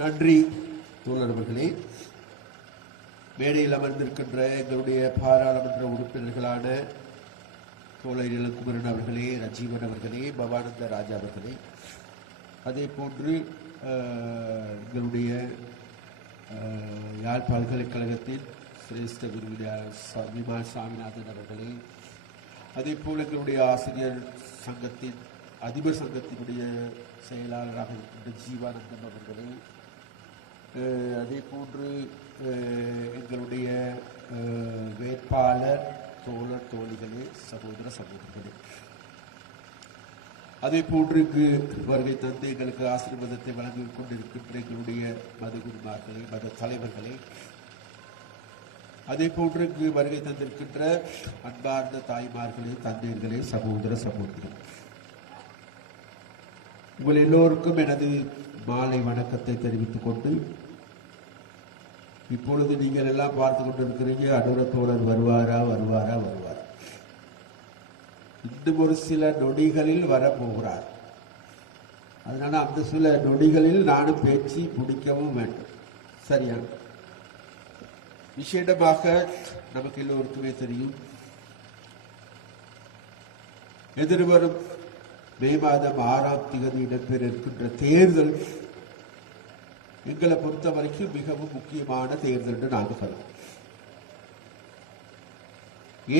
நன்றி தோழர்களே. மேடையில் அமர்ந்திருக்கின்ற எங்களுடைய பாராளுமன்ற உறுப்பினர்களான தோழர் இளங்குமரன் அவர்களே, ரஜீவன் அவர்களே, பவானந்த ராஜா அவர்களே, அதே போன்று எங்களுடைய யாழ் பல்கலைக்கழகத்தின் சிரேஷ்ட விருந்தினர் விமான் சாமிநாதன் அவர்களே, அதே போல் எங்களுடைய ஆசிரியர் சங்கத்தின் அதிபர் சங்கத்தினுடைய செயலாளராக இருக்கின்ற ஜீவானந்தம் அவர்களே, அதே போன்று எங்களுடைய வேட்பாளர் தோழர் தோழிகளே, சகோதர சகோதரிகளே, அதே போன்று வருகை தந்து எங்களுக்கு ஆசீர்வாதத்தை வழங்கிக் கொண்டிருக்கின்ற எங்களுடைய மத குருமார்களே, மத தலைவர்களே, அதே போன்று வருகை தந்திருக்கின்ற அன்பார்ந்த தாய்மார்களே, தந்தையர்களே, சகோதர சகோதரிகளே, உங்கள் எல்லோருக்கும் எனது மாலை வணக்கத்தை தெரிவித்துக் கொண்டு, இப்பொழுது நீங்கள் எல்லாம் பார்த்து கொண்டிருக்கிறீங்க, அனுர தோழர் வருவாரா வருவாரா வருவாரா, இன்னும் ஒரு சில நொடிகளில் வரப்போகிறார். அதனால அந்த சில நொடிகளில் நானும் பேச்சு முடிக்கவும் வேண்டும். சரியா? விசேடமாக நமக்கு எல்லோருக்குமே தெரியும், எதிர்வரும் மே மாதம் 6ஆம் தேதி இடம்பெற இருக்கின்ற தேர்தல் எங்களை பொறுத்த வரைக்கும் மிகவும் முக்கியமான தேர்தல் என்று நாங்கள் கருதுகிறோம்.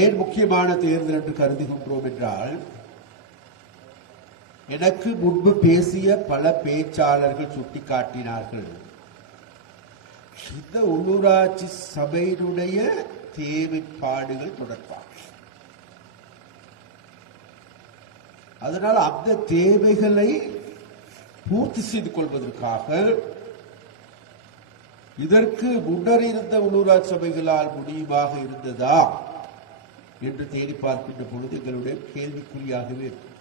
ஏன் முக்கியமான தேர்தல் என்று கருதுகின்றோம் என்றால், எனக்கு முன்பு பேசிய பல பேச்சாளர்கள் சுட்டிக்காட்டினார்கள், இந்த உள்ளூராட்சி சபையினுடைய தேவைப்பாடுகள் தொடர்பாக. அதனால் அந்த தேவைகளை பூர்த்தி செய்து கொள்வதற்காக இதற்கு முன்னர் இருந்த உள்ளூராட்சி சபைகளால் முடியுமாக இருந்ததா என்று தேடி பார்க்கின்ற பொழுது எங்களுடைய கேள்விக்குறியாகவே இருக்கும்.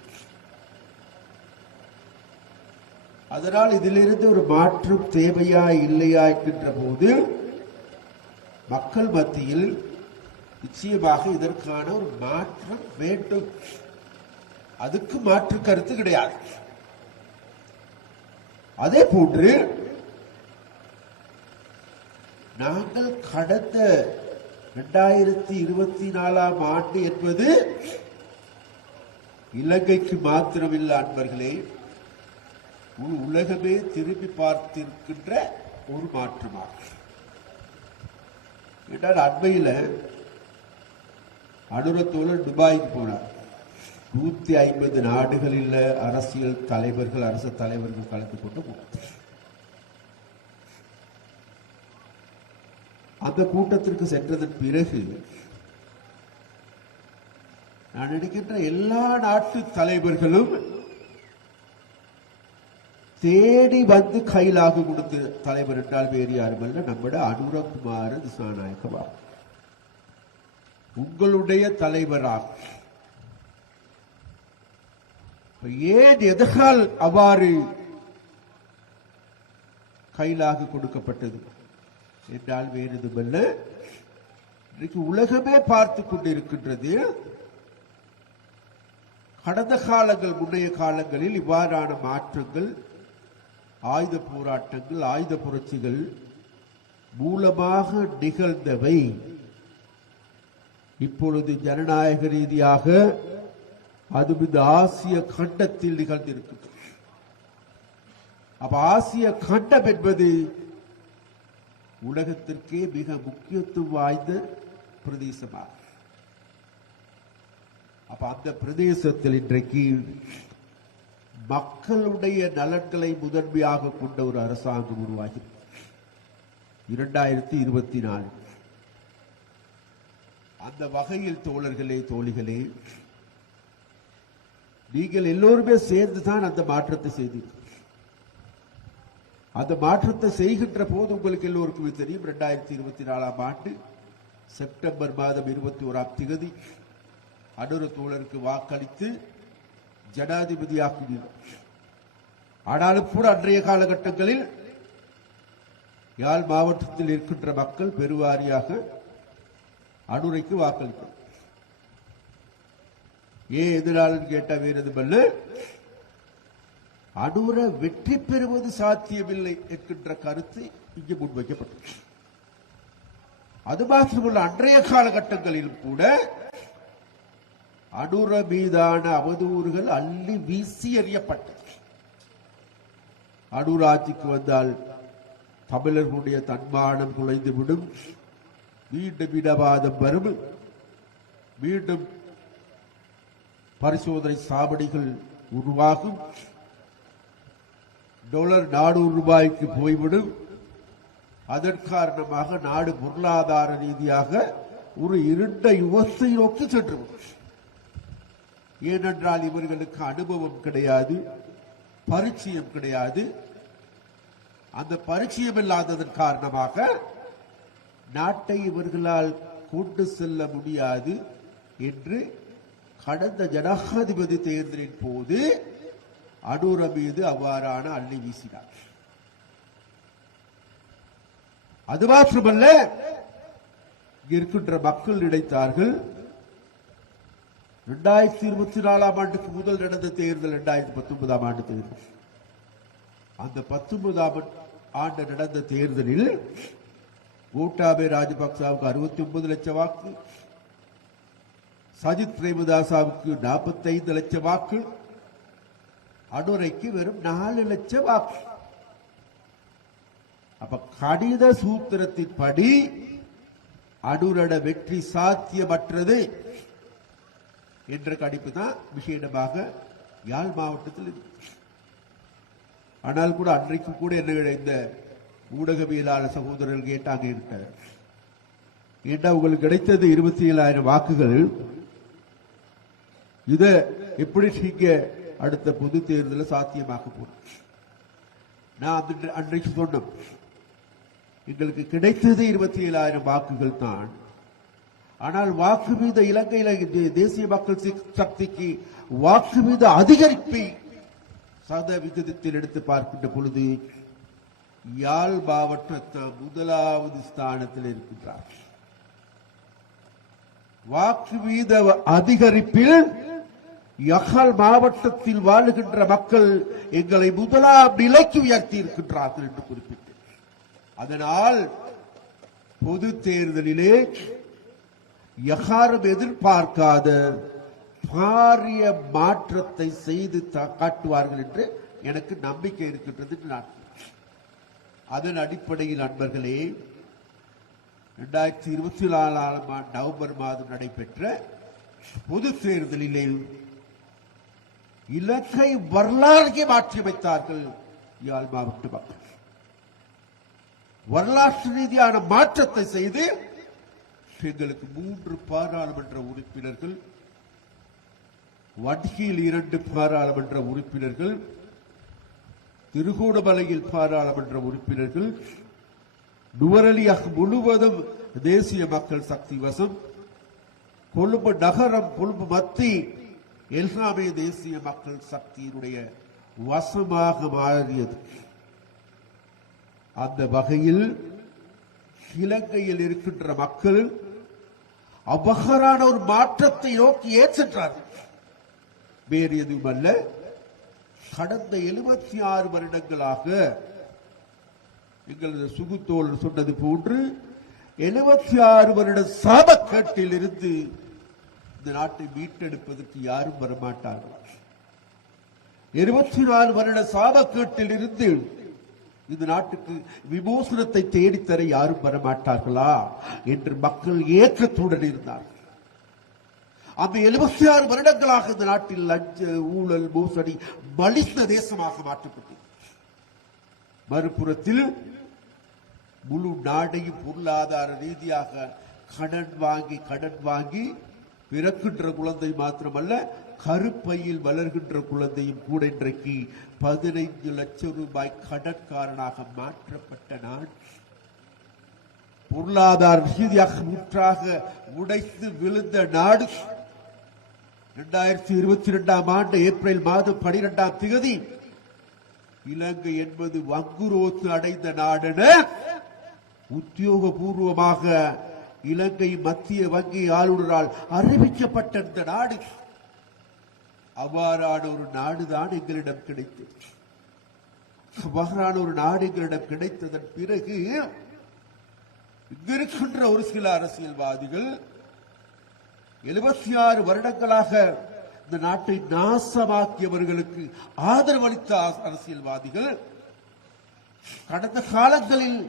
அதனால் இதிலிருந்து ஒரு மாற்றம் தேவையா இல்லையா என்கின்ற போது மக்கள் மத்தியில் நிச்சயமாக இதற்கான ஒரு மாற்றம் வேண்டும். அதுக்கு மாற்று கருத்து கிடையாது. அதே போன்று நாங்கள் கடந்த 2024ஆம் ஆண்டு என்பது இலங்கைக்கு மாத்திரமில்லை அன்பர்களே, உலகமே திரும்பி பார்த்திருக்கின்ற ஒரு மாற்றமாகும். என்றால் அண்மையில் அனுர தோழர் துபாய்க்கு போனார். 150 நாடுகளில் அரசியல் தலைவர்கள், அரசு தலைவர்கள் கலந்து கொண்டு போனார். அந்த கூட்டத்திற்கு சென்றதன் பிறகு நான் நினைக்கின்ற எல்லா நாட்டு தலைவர்களும் தேடி வந்து கையிலாக கொடுத்த தலைவர் என்றால் வேறு யாருமல்ல, நம்முடைய அனுரகுமார திசாநாயக்கவா உங்களுடைய தலைவராக. ஏன் எதனால் அவ்வாறு கையிலாக கொடுக்கப்பட்டது என்றால் வேறுதுமல்ல, இன்றைக்கு உலகமே பார்த்து கொண்டிருக்கின்றது. கடந்த காலங்கள், முன்னைய காலங்களில் இவ்வாறான மாற்றங்கள், ஆயுத போராட்டங்கள், ஆயுத புரட்சிகள் மூலமாக நிகழ்ந்தவை இப்பொழுது ஜனநாயக ரீதியாக அது இந்த ஆசிய கண்டத்தில் நிகழ்ந்திருக்கிறது. அப்ப ஆசிய கண்டம் என்பது உலகத்திற்கே மிக முக்கியத்துவம் வாய்ந்த பிரதேசமாகும். அப்ப அந்த பிரதேசத்தில் இன்றைக்கு மக்களுடைய நலன்களை முதன்மையாக கொண்ட ஒரு அரசாங்கம் உருவாகி 2024. அந்த வகையில் தோழர்களே, தோழிகளே, நீங்கள் எல்லோருமே சேர்ந்துதான் அந்த மாற்றத்தை செய்தீர்கள். அந்த மாற்றத்தை செய்கின்ற போது உங்களுக்கு எல்லோருக்குமே தெரியும், 2024ஆம் ஆண்டு செப்டம்பர் மாதம் 21ஆம் தேதி அனுர தோழருக்கு வாக்களித்து ஜனாதிபதியாக்கினீர்கள். ஆனாலும் கூட அன்றைய காலகட்டங்களில் யாழ் மாவட்டத்தில் இருக்கின்ற மக்கள் பெருவாரியாக அனுரைக்கு வாக்களித்தார். ஏன் எதிராளர் கேட்ட வேறு எதுமல்ல, அனுர வெற்றி பெறுவது சாத்தியமில்லை என்கின்ற கருத்து இங்கு முன்வைக்கப்பட்டது. அது மாத்திரமல்ல, அன்றைய காலகட்டங்களிலும் கூட அனுர மீதான அவதூறுகள் அள்ளி வீசி எறியப்பட்டது. அனுர் ஆட்சிக்கு வந்தால் தமிழர்களுடைய தன்மானம் குலைந்துவிடும், மீண்டும் இனவாதம் வரும், மீண்டும் பரிசோதனை சாவடிகள் உருவாகும், டாலர் 400 ரூபாய்க்கு போய்விடும். அதன் காரணமாக நாடு பொருளாதார ரீதியாக ஒரு இருண்ட யுகத்தை நோக்கி சென்றுவிடும். ஏனென்றால் இவர்களுக்கு அனுபவம் கிடையாது, பரிச்சயம் கிடையாது. அந்த பரிச்சயம் இல்லாததன் காரணமாக நாட்டை இவர்களால் கொண்டு செல்ல முடியாது என்று கடந்த ஜனாதிபதி தேர்தலின் போது அனுர மீது அவ்வாறான அள்ளி வீசினார். அது மாத்திரமல்ல, இருக்கின்ற மக்கள் நினைத்தார்கள் 2024 ஆண்டுக்கு முதல் நடந்த தேர்தல் 2019 ஆண்டு தேர்தல். அந்த 19 ஆண்டு நடந்த தேர்தலில் கோட்டாபய ராஜபக்சாவுக்கு 69 லட்சம் வாக்கு, சஜித் பிரேமதாசாவுக்கு 45 லட்சம் வாக்கு, அனுரைக்கு வெறும் 4 லட்சம் வாக்கு. அப்ப கடித சூத்திரத்தின்படி அனுரட வெற்றி சாத்தியமற்றது என்ற கணிப்பு தான் விசேடமாக யாழ் மாவட்டத்தில் இருக்கு. ஆனால் கூட அன்றைக்கு கூட என்ன இந்த ஊடகவியலாளர் சகோதரர்கள் கேட்டாங்க இருக்காரு, ஏண்டா உங்களுக்கு கிடைத்தது 27,000 வாக்குகள், இத எப்படி நீங்க அடுத்த பொது தேர்தலில் சாத்தியமாக்க போறோம்? நான் அன்றைக்கு சொன்னோம், எங்களுக்கு கிடைத்தது 27,000 வாக்குகள் தான். ஆனால் வாக்கு வீத இலங்கையில தேசிய மக்கள் சக்திக்கு வாக்கு வீத அதிகரிப்பை சதவிகிதத்தில் எடுத்து பார்க்கின்ற பொழுது யாழ் மாவட்டத்தை முதலாவது ஸ்தானத்தில் இருக்கின்றார். வாக்கு வீத அதிகரிப்பில் யாழ் மாவட்டத்தில் வாழுகின்ற மக்கள் எங்களை முதலாம் நிலைக்கு உயர்த்தி இருக்கின்றார்கள் என்று குறிப்பிட்டு, அதனால் பொது தேர்தலிலே யாரும் எதிர்பார்க்காத பாரிய மாற்றத்தை செய்து காட்டுவார்கள் என்று எனக்கு நம்பிக்கை இருக்கின்றது. அதன் அடிப்படையில் நண்பர்களே, 2024 நவம்பர் மாதம் நடைபெற்ற பொது தேர்தலிலே இலங்கை வரலாற்றை மாற்றியமைத்தார்கள் யாழ் மாவட்ட மக்கள். வரலாற்று ரீதியான மாற்றத்தை செய்து எங்களுக்கு 3 பாராளுமன்ற உறுப்பினர்கள், வடக்கில் 2 பாராளுமன்ற உறுப்பினர்கள், திருகோணமலையில் பாராளுமன்ற உறுப்பினர்கள், நுவரெலியா முழுவதும் தேசிய மக்கள் சக்தி வசம், கொழும்பு நகரம், கொழும்பு மத்தி எல்லாமே தேசிய மக்கள் சக்தியினுடைய வசமாக மாறியது. அந்த வகையில் இலங்கையில் இருக்கின்ற மக்கள் அவ்வகரான ஒரு மாற்றத்தை நோக்கி ஏற்றார்கள். வேறு எதுவும் அல்ல, கடந்த 76 வருடங்களாக எங்களது சுகுத்தோல் சொன்னது போன்று 76 வருட சாபக்கேட்டில் இருந்து இந்த நாட்டை மீட்டெடுப்பதற்கு யாரும் வரமாட்டார்கள். 24 வருட சாபக்கேட்டில் இருந்து இந்த நாட்டுக்கு விமோசனத்தை தேடித்தர யாரும் வரமாட்டார்களா என்று மக்கள் ஏற்றத்துடன் இருந்தார்கள். அந்த 76 வருடங்களாக இந்த நாட்டில் லஞ்ச ஊழல் மோசடி மலிந்த தேசமாக மாற்றப்பட்டது. மறுபுறத்தில் முழு நாடையும் பொருளாதார ரீதியாக கடன் வாங்கி பிறக்கின்ற குழந்தை மாத்திரமல்ல, கருப்பையில் வளர்கின்ற குழந்தையும் கூட இன்றைக்கு 15 லட்சம் ரூபாய் கடற்காரனாக மாற்றப்பட்ட நாடு. பொருளாதார ரீதியாக முற்றாக உடைத்து விழுந்த நாடு. 2022 ஆண்டு ஏப்ரல் மாதம் 12ஆம் தேதி இலங்கை என்பது வங்குரோத்து அடைந்த நாடென உத்தியோகபூர்வமாக இலங்கை மத்திய வங்கி ஆளுநரால் அறிவிக்கப்பட்ட இந்த நாடு, அவ்வாறான ஒரு நாடுதான் எங்களிடம் கிடைத்தது. அவ்வாறான ஒரு நாடு எங்களிடம் கிடைத்ததன் பிறகு இங்கிருக்கின்ற ஒரு சில அரசியல்வாதிகள் 76 வருடங்களாக இந்த நாட்டை நாசமாக்கியவர்களுக்கு ஆதரவளித்த அரசியல்வாதிகள் கடந்த காலங்களில்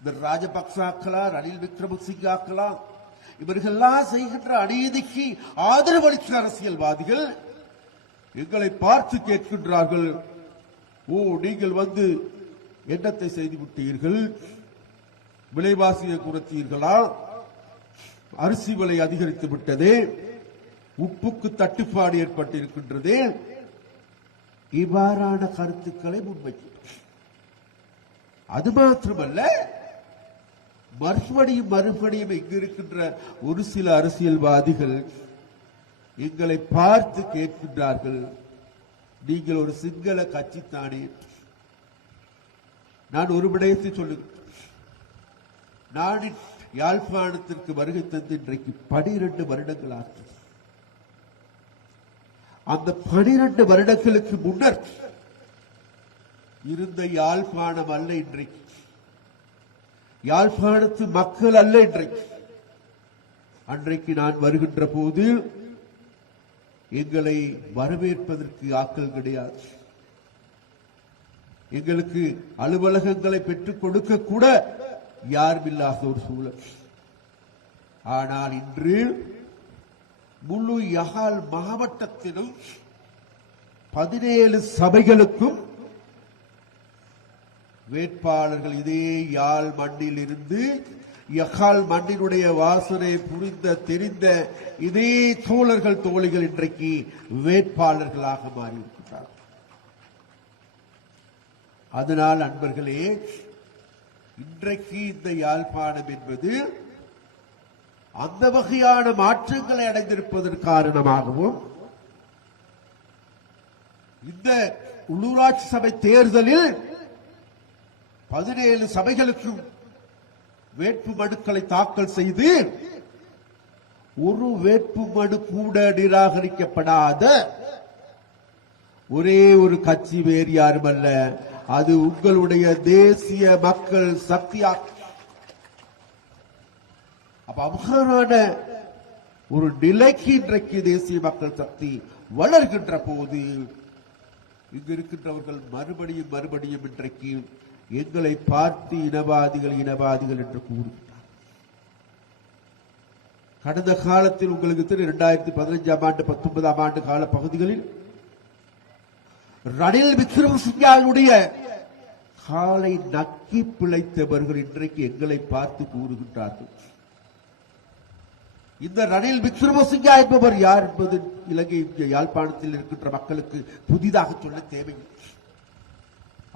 இந்த ராஜபக்சாக்களா ரணில் விக்ரமசிங்காக்களா இவர்கள்லாம் செய்கின்ற அநீதிக்கு ஆதரவளித்த அரசியல்வாதிகள் எங்களை பார்த்து கேட்கின்றார்கள், ஓ நீங்கள் வந்து என்னத்தை செய்து விட்டீர்கள், விலைவாசியை குறைத்தீர்களா, அரிசி விலை அதிகரித்து விட்டது, உப்புக்கு தட்டுப்பாடு ஏற்பட்டிருக்கின்றது, இவ்வாறான கருத்துக்களை முன்வைக்கிறார். அது மாத்திரமல்ல, மறுபடியும் இங்கிருக்கின்ற ஒரு சில அரசியல்வாதிகள் எங்களை பார்த்து கேட்கின்றார்கள், நீங்கள் ஒரு சிங்கள கட்சித்தானே? நான் ஒரு விடயத்தை சொல்லுகிறேன். நான் யாழ்ப்பாணத்திற்கு வருகை தந்து இன்றைக்கு 12 வருடங்கள் ஆகும். அந்த 12 வருடங்களுக்கு முன்னர் இருந்த யாழ்ப்பாணம் அல்ல இன்றைக்கு, யாழ்ப்பாணத்து மக்கள் அல்ல இன்றைக்கு. அன்றைக்கு நான் வருகின்ற போது எங்களை வரவேற்பதற்கு ஆட்கள் கிடையாது, எங்களுக்கு அலுவலகங்களை பெற்றுக் கொடுக்க கூட யாரும் இல்லாத ஒரு சூழல். ஆனால் இன்று முழு யாழ் மாவட்டத்திலும் 17 சபைகளுக்கும் வேட்பாளர்கள் இதே யாழ் மண்ணில் இருந்து யகால் மண்ணினுடைய வாசனை புரிந்த தெரிந்த இதே தோழர்கள் தோழிகள் இன்றைக்கு வேட்பாளர்களாக மாறியிருக்கிறார்கள். அதனால் அன்பர்களே, இன்றைக்கு இந்த யாழ்ப்பாணம் என்பது அந்த வகையான மாற்றங்களை அடைந்திருப்பதன் காரணமாகவும் இந்த உள்ளூராட்சி சபை தேர்தலில் 17 சபைகளுக்கும் வேட்பு மனுக்களை தாக்கல் செய்து ஒரு வேட்பு மனு கூட நிராகரிக்கப்படாத ஒரே ஒரு கட்சி வேறு யாருமல்ல, அது உங்களுடைய தேசிய மக்கள் சக்தியா. அவ்வாறான ஒரு நிலைக்கு இன்றைக்கு தேசிய மக்கள் சக்தி வளர்கின்ற போது இங்கு இருக்கின்றவர்கள் மறுபடியும் இன்றைக்கு எங்களை பார்த்து இனவாதிகள் என்று கூறுகிறார். கடந்த காலத்தில் உங்களுக்கு தெரியும், 2015ஆம் ஆண்டு 19ஆம் ஆண்டு கால பகுதிகளில் ரணில் விக்ரமசிங்காவுடைய காலை நக்கி பிழைத்தவர்கள் இன்றைக்கு எங்களை பார்த்து கூறுகின்றார்கள். இந்த ரணில் விக்ரமசிங்கா என்பவர் யார் என்பது இலங்கை யாழ்ப்பாணத்தில் இருக்கின்ற மக்களுக்கு புதிதாக சொல்ல தேவையில்லை.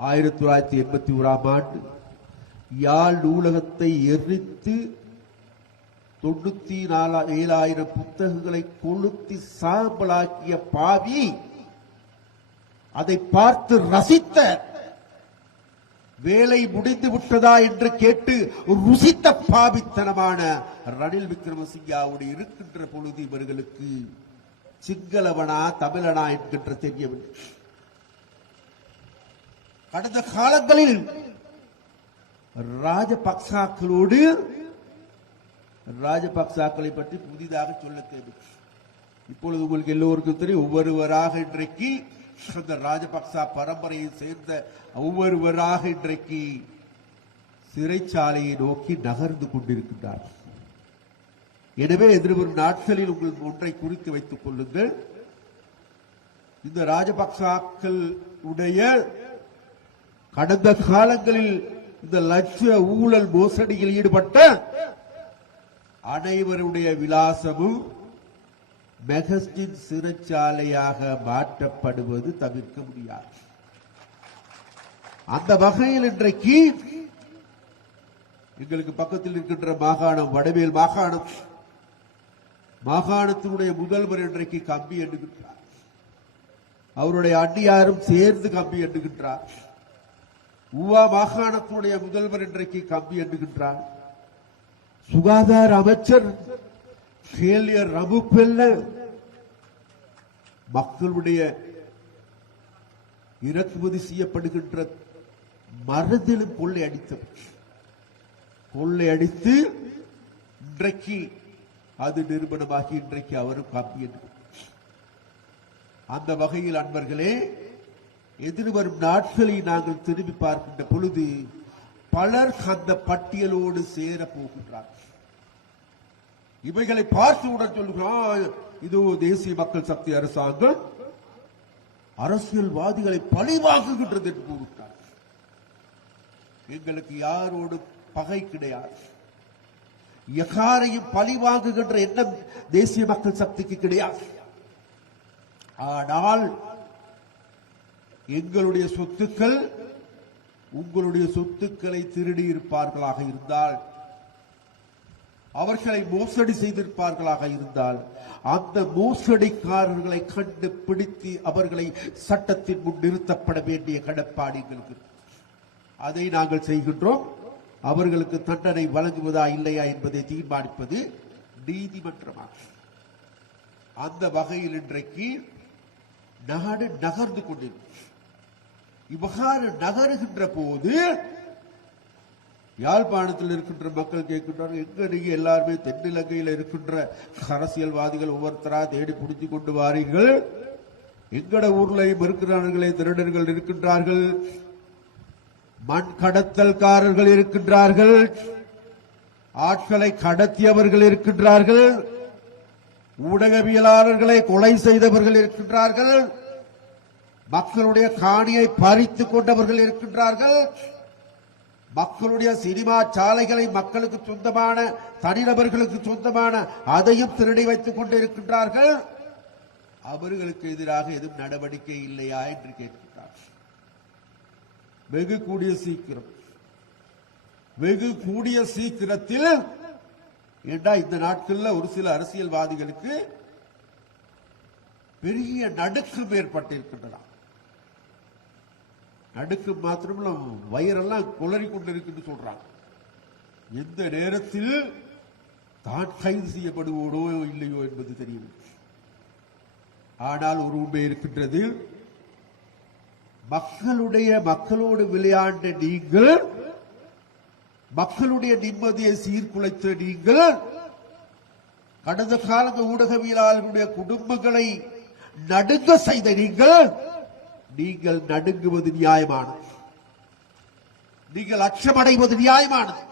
1981ஆம் ஆண்டு யாழ் நூலகத்தை எரித்து 97,000 புத்தகங்களை கொளுத்தி சாம்பலாக்கிய பாவி, அதை பார்த்து ரசித்த, வேலை முடிந்து விட்டதா என்று கேட்டு ருசித்த பாவித்தனமான ரணில் விக்ரமசிங்காவோடு இருக்கின்ற பொழுது இவர்களுக்கு சிங்களவனா தமிழனா என்கின்ற தெரியவில்லை. கடந்த காலங்களில் ராஜபக்சாக்களை பற்றி புதிதாக சொல்ல தேவை. இப்பொழுது உங்களுக்கு எல்லோருக்கும் தெரியும், ஒவ்வொருவராக இன்றைக்கு அந்த ராஜபக்சா பரம்பரையை சேர்ந்த ஒவ்வொருவராக இன்றைக்கு சிறைச்சாலையை நோக்கி நகர்ந்து கொண்டிருக்கின்றார். எனவே எதிர்வரும் நாட்களில் உங்கள் ஒன்றை குறித்து வைத்துக் கொள்ளுங்கள். இந்த ராஜபக்சாக்கள் உடைய கடந்த காலங்களில் இந்த லட்ச ஊழல் மோசடியில் ஈடுபட்ட அனைவருடைய விலாசமும் மெகஸ்டின் சிறைச்சாலையாக மாற்றப்படுவது தவிர்க்க முடியாது. அந்த வகையில் இன்றைக்கு எங்களுக்கு பக்கத்தில் இருக்கின்ற மாகாணம் வடமேல் மாகாணத்தினுடைய முதல்வர் இன்றைக்கு கம்பி எண்ணுகின்றார். அவருடைய அண்ணியாரும் சேர்ந்து கம்பி எண்ணுகின்றார். ஊவா மாகாணத்தினுடைய முதல்வர் இன்றைக்கு கம்பி எண்ணுகின்றார். சுகாதார அமைச்சர் மக்களுடைய இறக்குமதி செய்யப்படுகின்ற மருந்திலும் கொள்ளையடித்து இன்றைக்கு அது நிறுவனமாகி இன்றைக்கு அவரும் காப்பி. அந்த வகையில் அன்பர்களே, எதிர்வரும் நாட்களை நாங்கள் திரும்பி பார்க்கின்ற பொழுது பலர் அந்த பட்டியலோடு சேர போகின்றார்கள். இவைகளை பார்த்துவுடன் சொல்கிறார், இது தேசிய மக்கள் சக்தி அரசாங்கம் அரசியல்வாதிகளை பழிவாங்குகின்றது என்று கூறுகிறார். எங்களுக்கு யாரோடு பகை கிடையாது, யாரையும் பழிவாங்குகின்ற எண்ணம் தேசிய மக்கள் சக்திக்கு கிடையாது. ஆனால் எங்களுடைய சொத்துக்கள் உங்களுடைய சொத்துக்களை திருடி இருப்பார்களாக இருந்தால், அவர்களை மோசடி செய்திருப்பார்களாக இருந்தால், அந்த மோசடிக்காரர்களை கண்டுபிடித்து அவர்களை சட்டத்தின் முன் நிறுத்தப்பட வேண்டிய கடப்பாடு எங்களுக்கு. அதை நாங்கள் செய்கின்றோம். அவர்களுக்கு தண்டனை வழங்குவதா இல்லையா என்பதை தீர்மானிப்பது நீதிமன்றமாகும். அந்த வகையில் இன்றைக்கு நாடு நகர்ந்து கொண்டிருக்கிறது. இவ்வாறு நகருகின்ற போது யாழ்ப்பாணத்தில் இருக்கின்ற மக்கள் கேட்கின்றார்கள், எங்க நீங்க எல்லாருமே தென்னிலங்கையில் இருக்கின்ற அரசியல்வாதிகள் ஒவ்வொருத்தரா தேடி பிடித்துக் கொண்டு வாரீர்கள், எங்கட ஊர்லையும் இருக்கிறார்களே திருடர்கள் இருக்கின்றார்கள், மண் கடத்தல்காரர்கள் இருக்கின்றார்கள், ஆட்களை கடத்தியவர்கள் இருக்கின்றார்கள், ஊடகவியலாளர்களை கொலை செய்தவர்கள் இருக்கின்றார்கள், மக்களுடைய காணியை பறித்துக் கொண்டவர்கள் இருக்கின்றார்கள், மக்களுடைய சினிமா சாலைகளை மக்களுக்கு சொந்தமான தனிநபர்களுக்கு சொந்தமான அதையும் திருடி வைத்துக் கொண்டிருக்கின்றார்கள். அவர்களுக்கு எதிராக எதுவும் நடவடிக்கை இல்லையா என்று கேட்கின்றார். வெகு கூடிய சீக்கிரத்தில் ஏண்டா இந்த நாட்களில் ஒரு சில அரசியல்வாதிகளுக்கு பெரிய நடுக்கம் ஏற்பட்டிருக்கின்றன. நடுக்கம் மாத்திரமல்ல, வயிறெல்லாம் குளறி கொண்டிருக்கு சொல்றாங்க. எந்த நேரத்தில் தான் கைது செய்யப்படுவோடோ இல்லையோ என்பது தெரியும். ஆனால் ஒரு உண்மை இருக்கின்றது, மக்களோடு விளையாண்ட நீங்கள், மக்களுடைய நிம்மதியை சீர்குலைத்த நீங்கள், கடந்த கால ஊடகவியலாளர்களுடைய குடும்பங்களை நடுங்க செய்த நீங்கள் நடுங்குவது நியாயமானது, நீங்கள் அச்சமடைவது நியாயமானது.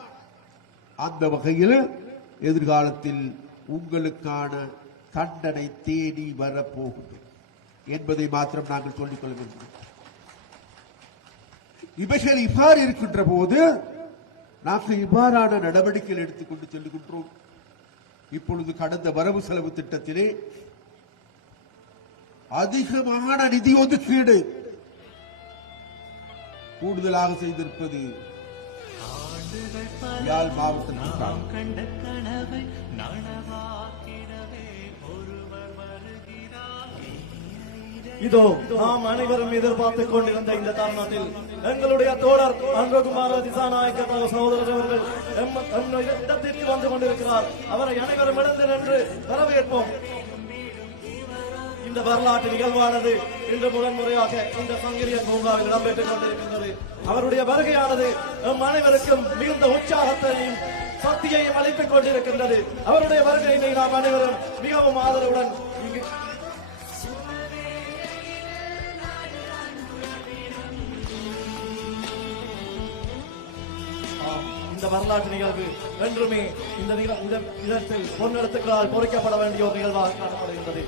அந்த வகையில் எதிர்காலத்தில் உங்களுக்கான தண்டனை தேடி வரப்போகிறது என்பதை மாத்திரம் நாங்கள் சொல்லிக் கொள்ள வேண்டும். இவைகள் இவ்வாறு இருக்கின்ற போது நாங்கள் இவ்வாறான நடவடிக்கைகள் எடுத்துக்கொண்டு செல்லுகின்றோம். இப்பொழுது கடந்த வரவு செலவு திட்டத்திலே அதிகமான நிதி ஒதுக்கீடு கூடுதலாக செய்திருப்பது யாழ் மாவட்டத்தில். இதோ நாம் அனைவரும் எதிர்பார்த்துக் கொண்டிருந்த இந்த தருணத்தில் எங்களுடைய தோழர் அங்ககுமார திசாநாயக்க சகோதரர் அவர்கள் இடத்திற்கு வந்து கொண்டிருக்கிறார். அவரை அனைவரும் எழுந்து நின்று வரவேற்போம். இந்த வரலாற்று நிகழ்வானது இன்று முதன்முறையாக இந்த சங்கிலியன் பூங்காவில் இடம்பெற்றுக் கொண்டிருக்கின்றது. அவருடைய வருகையானது நம் அனைவருக்கும் மிகுந்த உற்சாகத்தையும் சக்தியையும் அளித்துக் கொண்டிருக்கின்றது. அவருடைய வருகையினை நாம் அனைவரும் மிகவும் ஆதரவுடன் இந்த வரலாற்று நிகழ்வு என்றுமே இந்த இடத்தில் பொன்னெழுத்துக்களால் பொறிக்கப்பட வேண்டிய ஒரு நிகழ்வாக காணப்படுகின்றது.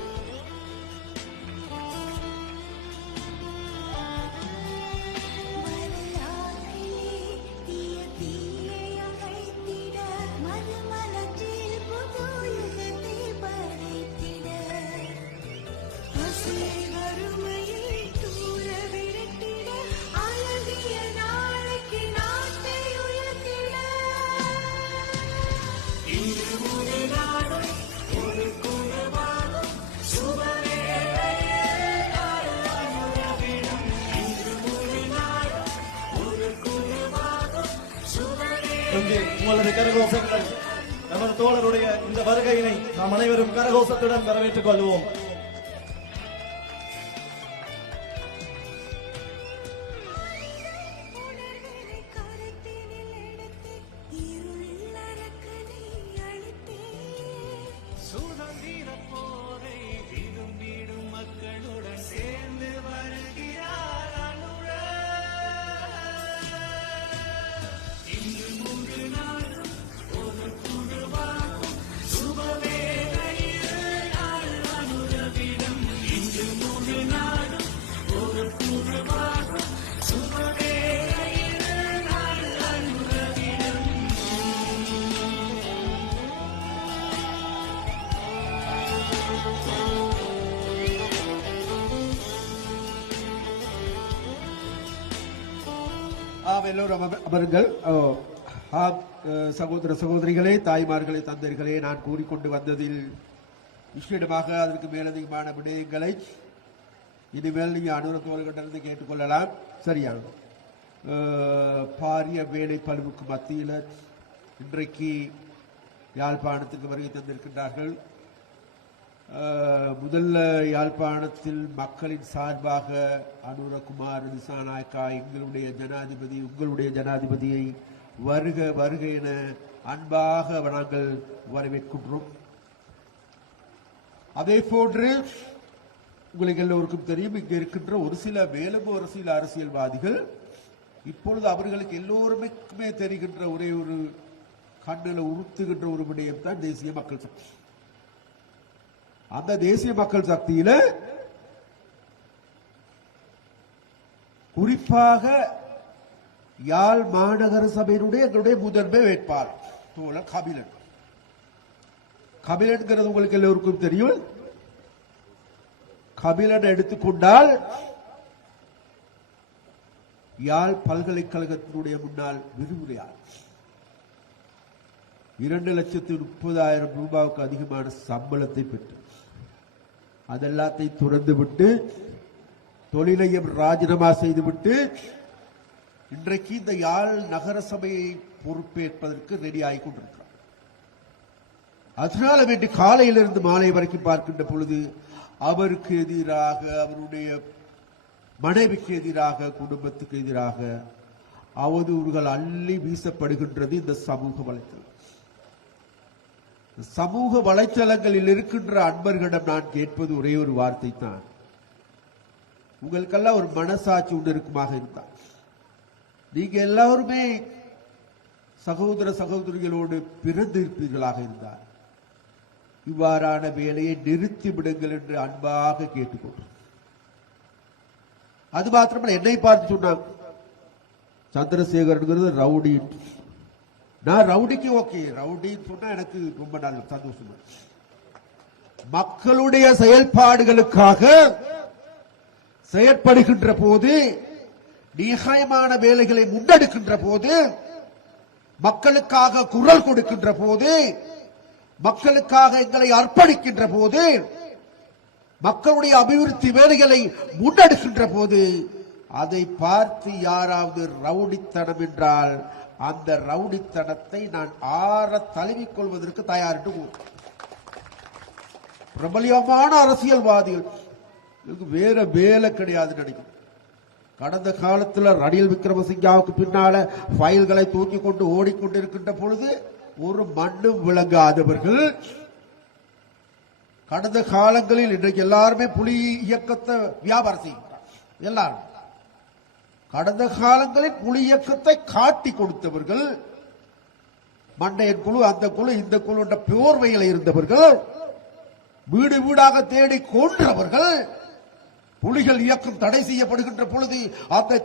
உங்களது கரகோஷங்கள் நமது தோழருடைய இந்த வருகையினை நாம் அனைவரும் கரகோஷத்துடன் வரவேற்றுக் கொள்வோம். நாம் எல்லோரும் அமருங்கள். சகோதர சகோதரிகளே, தாய்மார்களே, தந்தைகளே, நான் கூறிக்கொண்டு வந்ததில் விஷயமாக அதற்கு மேலதிகமான விடயங்களை இனிமேல் நீங்க அனுரத்தோர்களிடமிருந்து கேட்டுக்கொள்ளலாம். சரியாக பாரிய வேலை பழுவுக்கு மத்தியில் இன்றைக்கு யாழ்ப்பாணத்துக்கு வருகை தந்திருக்கின்றார்கள். முதல்ல யாழ்ப்பாணத்தில் மக்களின் சார்பாக அனுரகுமார் திசாநாயக்கா எங்களுடைய ஜனாதிபதி, உங்களுடைய ஜனாதிபதியை வருக வருக என அன்பாக நாங்கள் வரவேற்கின்றோம். அதே போன்று உங்களுக்கு எல்லோருக்கும் தெரியும், இங்கே இருக்கின்ற ஒரு சில மேலும் ஒரு சில அரசியல்வாதிகள் இப்பொழுது அவர்களுக்கு எல்லோருமே தெரிகின்ற ஒரே ஒரு கண்ணில் உறுத்துகின்ற ஒரு விடயம் தான் தேசிய மக்கள் சக்தி. அந்த தேசிய மக்கள் சக்தியில குறிப்பாக யாழ் மாநகர சபையினுடைய எங்களுடைய முதன்மை வேட்பாளர் தோழர் கபிலன். கபிலன்கிறது உங்களுக்கு எல்லோருக்கும் தெரியும். கபிலன் எடுத்துக்கொண்டால் யாழ் பல்கலைக்கழகத்தினுடைய முன்னாள் விரிவுரையாளர், 2,30,000 ரூபாய்க்கு அதிகமான சம்பளத்தை பெற்று அதெல்லாத்தையும் துறந்துவிட்டு தொழிலையும் ராஜினாமா செய்துவிட்டு இன்றைக்கு இந்த யாழ் நகர சபையை பொறுப்பேற்பதற்கு ரெடி ஆகிக் கொண்டிருக்கிறார். அதனால வேண்டி காலையிலிருந்து மாலை வரைக்கும் பார்க்கின்ற பொழுது அவருக்கு எதிராக, அவருடைய மனைவிக்கு எதிராக, குடும்பத்துக்கு எதிராக அவதூறுகள் அள்ளி வீசப்படுகின்றது. இந்த சமூக வலைத்தளம், சமூக வலைத்தளங்களில் இருக்கின்ற அன்பர்களிடம் நான் கேட்பது ஒரே ஒரு வார்த்தை தான். உங்களுக்கெல்லாம் ஒரு மனசாட்சி ஒன்று இருக்குமாக இருந்தால் நீங்க எல்லாருமே சகோதர சகோதரிகளோடு பிறந்திருப்பீர்களாக இருந்தால் இவ்வாறான வேலையை நிறுத்தி விடுங்கள் என்று அன்பாக கேட்டுக்கொண்டோம். அது மாத்திரமல்ல, என்னை பார்த்து சொன்னாங்க சந்திரசேகரன் ரவுடி. நான் ரவுடிக்கு ஓகே, ரவுடின்னு சொன்னா எனக்கு ரொம்ப நல்ல சந்தோஷம். மக்களுடைய செயல்பாடுகளுக்காக செயற்படுகின்ற போது, நியாயமான வேலைகளை முன்னெடுக்கின்ற போது, மக்களுக்காக குரல் கொடுக்கின்ற போது, மக்களுக்காக எங்களை அர்ப்பணிக்கின்ற போது, மக்களுடைய அபிவிருத்தி வேலைகளை முன்னெடுக்கின்ற போது அதை பார்த்து யாராவது ரவுடித்தனம் என்றால் அந்த ரவுடித்தனத்தை நான் ஆற தழுவிக் கொள்வதற்கு தயார் என்று பிரபலியமான அரசியல்வாதிகள் வேற வேலை கிடையாது நினைக்கும். கடந்த காலத்தில் ரணில் விக்ரமசிங்காவுக்கு பின்னால ஃபைல்களை தூக்கி கொண்டு ஓடிக்கொண்டிருக்கின்ற பொழுது ஒரு மண்ணும் விளங்காதவர்கள் கடந்த காலங்களில் இன்றைக்கு எல்லாருமே புலி இயக்கத்தை வியாபாரம் செய்கின்றார். எல்லாரும் கடந்த காலங்களில் புலி இயக்கத்தை காட்டி கொடுத்தவர்கள், மண்டையன் குழு, அந்த குழு, இந்த குழு என்ற போர்வையில் இருந்தவர்கள், வீடு வீடாக தேடி கொன்றவர்கள், புலிகள் இயக்கம் தடை செய்யப்படுகின்ற பொழுது அந்த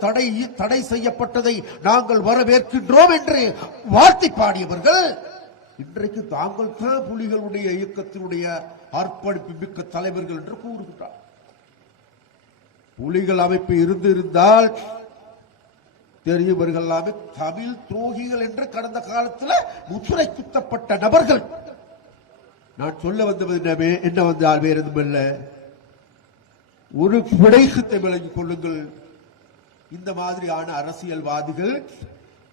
தடை செய்யப்பட்டதை நாங்கள் வரவேற்கின்றோம் என்று வாழ்த்தி பாடியவர்கள் இன்றைக்கு தாங்கள் தான் புலிகளுடைய இயக்கத்தினுடைய அர்ப்பணிப்பு மிக்க தலைவர்கள் என்று கூறுகின்றார். புலிகள் அமைப்பு இருந்திருந்தால் தெரியவர்கள் எல்லாமே தமிழ் துரோகிகள் என்று கடந்த காலத்தில் முத்திரை குத்தப்பட்ட நபர்கள். நான் சொல்ல வந்தது என்ன வந்தால் வேறு எதுவுமில்லை, ஒரு பிழைக்கத்தை விளங்கிக் கொள்ளுங்கள். இந்த மாதிரியான அரசியல்வாதிகள்,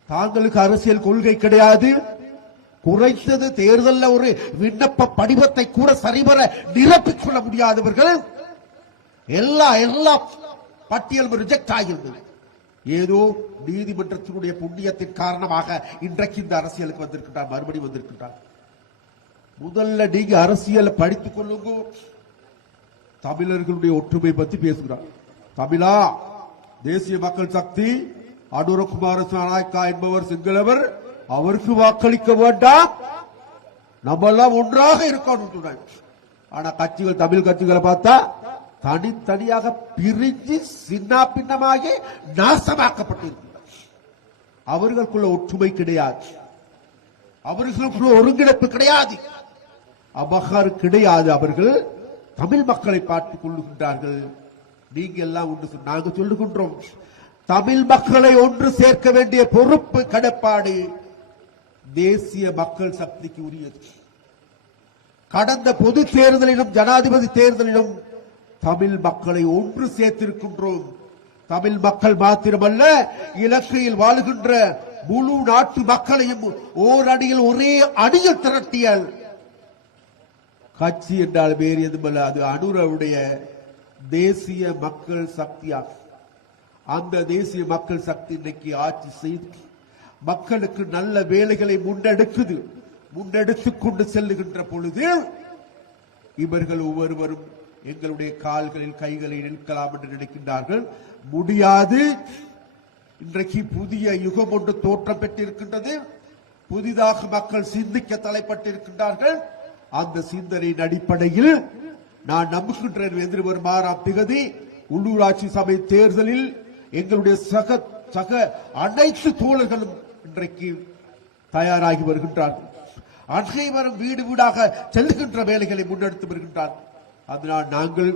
தாங்களுக்கு அரசியல் கொள்கை கிடையாது, குறைந்தது தேர்தலில் ஒரு விண்ணப்ப படிவத்தை கூட சரிவர நிரப்பிக் கொள்ள முடியாதவர்கள், எல்லா பட்டியலும் ரிஜெக்ட் ஆகியிருந்தது. ஏதோ நீதிமன்றத்தினுடைய புண்ணியத்தின் காரணமாக இன்றைக்கு இந்த அரசியலுக்கு வந்திருக்கின்றார், மறுபடி வந்திருக்கின்றார். முதல்ல நீங்க அரசியலை படித்துக் கொள்ளுங்க. தமிழர்களுடைய ஒற்றுமை பற்றி பேசுகிறார். தமிழா, தேசிய மக்கள் சக்தி, அனுரகுமார திசாநாயக்கா என்பவர் சிங்களவர், அவருக்கு வாக்களிக்க வேண்டாம், நம்ம எல்லாம் ஒன்றாக இருக்கணும். ஆனா கட்சிகள், தமிழ் கட்சிகளை பார்த்தா தனித்தனியாக பிரிஞ்சு சின்ன பின்னமாகி நாசமாக்கப்பட்டிருக்கிறார். அவர்களுக்குள்ள ஒற்றுமை கிடையாது, அவர்களுக்குள்ள ஒருங்கிணைப்பு கிடையாது, அபகாறு கிடையாது. அவர்கள் தமிழ் மக்களை பார்த்துக் கொள்ளுகின்றார்கள். நீங்க எல்லாம் ஒன்று நாங்க சொல்லுகின்றோம், தமிழ் மக்களை ஒன்று சேர்க்க வேண்டிய பொறுப்பு கடப்பாடு தேசிய மக்கள் சக்திக்கு உரியது. கடந்த பொது தேர்தலிலும் ஜனாதிபதி தேர்தலிலும் தமிழ் மக்களை ஒன்று சேர்த்திருக்கின்றோம். தமிழ் மக்கள் மாத்திரமல்ல, இலங்கையில் வாழுகின்ற முழு நாட்டு மக்களையும் ஓரடியில் ஒரே அணியில் திரட்டிய கட்சி என்றால் வேறு எதுமல்ல, அது அனுரவுடைய தேசிய மக்கள் சக்தியாகும். அந்த தேசிய மக்கள் சக்தி இன்னைக்கு ஆட்சி செய்து மக்களுக்கு நல்ல வேலைகளை முன்னெடுத்துக் கொண்டு செல்லுகின்ற பொழுது இவர்கள் ஒவ்வொருவரும் எங்களுடைய கால்களில் கைகளில் நிற்கலாம் என்று நினைக்கின்றார்கள். முடியாது. இன்றைக்கு புதிய யுகம் ஒன்று தோற்றம் பெற்றிருக்கின்றது. புதிதாக மக்கள் சிந்திக்க தலைப்பட்டிருக்கின்றார்கள். அந்த சிந்தனையின் அடிப்படையில் நான் நம்புகின்றேன், எதிர்வரும் 6ஆம் தேதி உள்ளூராட்சி சபை தேர்தலில் எங்களுடைய சக அனைத்து தோழர்களும் இன்றைக்கு தயாராகி வருகின்றார்கள். அனைவரும் வீடு வீடாக செல்லுகின்ற வேலைகளை முன்னெடுத்து வருகின்றார்கள். அதனால் நாங்கள்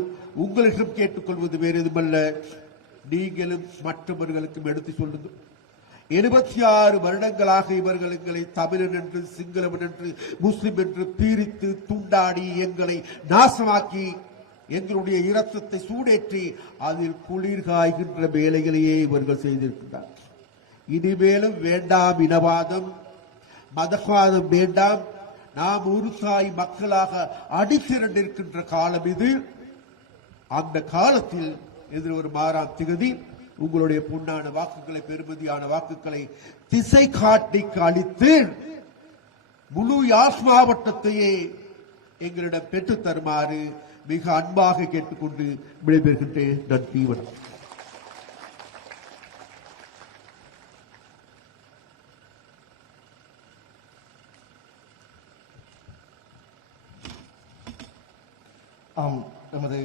உங்களிடம் கேட்டுக்கொள்வது வேறு எதுமல்ல, நீங்களும் மற்றவர்களுக்கும் எடுத்து சொல்லுங்கள். 76 வருடங்களாக இவர்கள் எங்களை தமிழன் என்று, சிங்களவன் என்று, முஸ்லிம் என்று பிரித்து துண்டாடி எங்களை நாசமாக்கி எங்களுடைய இரத்தத்தை சூடேற்றி அதில் குளிர் காய்கின்ற வேலைகளையே இவர்கள் செய்திருக்கிறார். இனிமேலும் வேண்டாம் இனவாதம், மதவாதம் வேண்டாம். நாம் ஒரு தாய் மக்களாக அடித்திரண்டிருக்கின்ற காலம் இது. அந்த காலத்தில் எதிர்வரும் 6ஆம் தேதி உங்களுடைய பொன்னான வாக்குகளை, பெருமதியான வாக்குகளை திசை காட்டி அளித்து முழு யாழ் மாவட்டத்தையே எங்களிடம் பெற்றுத் தருமாறு மிக அன்பாக கேட்டுக்கொண்டு விடைபெறுகின்றேன். நன்றி, வணக்கம். ஆம், நமது